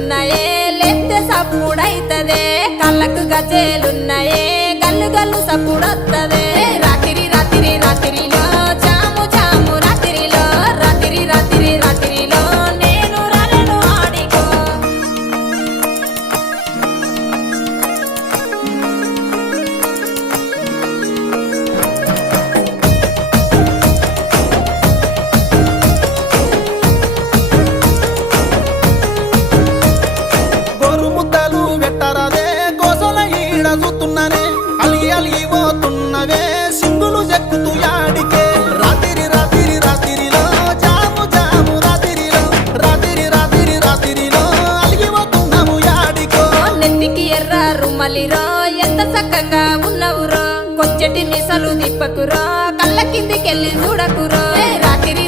ఉన్నాయే లెత్తే సప్పుడైతదే కళ్ళకు గజేలున్నాయే గల్లు గల్లు సప్పుడొత్తదే రాత్రి రాత్రి రాత్రిలో జాము జాము రాత్రిలో రాత్రి రాత్రి రాత్రిలో నేను రాలను ఆడికో గోరుముద్దలు పెట్టరాదే గోసల ఈడ చూస్తున్నానే అలిగి అలిగి పోతున్నవే సింగులు చెక్కుతూ యాడికే రాత్రి రాత్రి రాత్రిలో జాము జాము రాత్రిలో రాత్రి రాత్రి రాత్రిలో అలిగి పోతున్నాము యాడికో నెత్తికి ఎర్ర రుమ్మలిరో ఎంత చక్కగా ఉన్నవురో కొంచెటి మిసలు దిప్పకురో కళ్ళ కిందికెళ్ళి చూడకురో రాత్రి